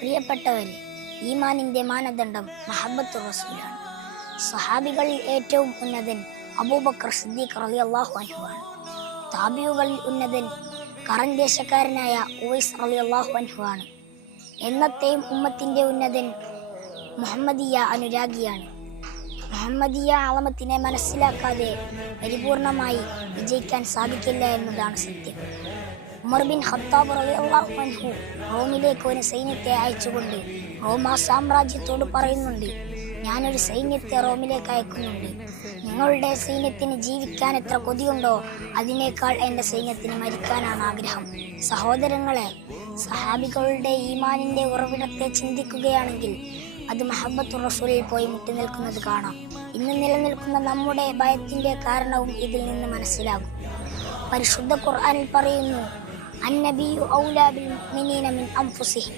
പ്രിയപ്പെട്ടവരെ, ഈമാനിന്റെ മാനദണ്ഡം മഹബ്ബത്തു റസൂലാണ്. സഹാബികളിൽ ഏറ്റവും ഉന്നതൻ അബൂബക്കർ സിദ്ദീഖ് റളിയല്ലാഹു അൻഹു ആണ്. താബിഉകളിൽ ഉന്നതൻ കറൻ ദേശക്കാരനായ ഉവൈസ് റളിയല്ലാഹു അൻഹു ആണ്. എന്നത്തെയും ഉമ്മത്തിന്റെ ഉന്നതൻ മുഹമ്മദിയ അനുരാഗിയാണ്. മുഹമ്മദിയ ആളമത്തിനെ മനസ്സിലാക്കാതെ പരിപൂർണമായി വിജയിക്കാൻ സാധിക്കില്ല എന്നതാണ് സത്യം. ഉമർ ബിൻ ഖത്താബ് റളിയല്ലാഹു അൻഹു റോമിലേക്ക് ഒരു സൈന്യത്തെ അയച്ചുകൊണ്ട് റോമാ സാമ്രാജ്യത്തോട് പറയുന്നുണ്ട്, ഞാനൊരു സൈന്യത്തെ റോമിലേക്ക് അയക്കുന്നുണ്ട്. നിങ്ങളുടെ സൈന്യത്തിന് ജീവിക്കാൻ എത്ര കൊതിയുണ്ടോ അതിനേക്കാൾ എൻ്റെ സൈന്യത്തിന് മരിക്കാനാണ് ആഗ്രഹം. സഹോദരങ്ങളെ, സഹാബികളുടെ ഈമാനിന്റെ ഉറവിടത്തെ ചിന്തിക്കുകയാണെങ്കിൽ അത് മഹബ്ബത്തു റസൂലിൽ പോയി മുട്ടി നിൽക്കുന്നത് കാണാം. ഇന്ന് നിലനിൽക്കുന്ന നമ്മുടെ ഭയത്തിന്റെ കാരണവും ഇതിൽ നിന്ന് മനസ്സിലാകും. പരിശുദ്ധ ഖുർആനിൽ പറയുന്നു, അന്നബിയു ഔലാ ബിൽ മുഅ്മിനീന മിൻ അൻഫുസിഹിം.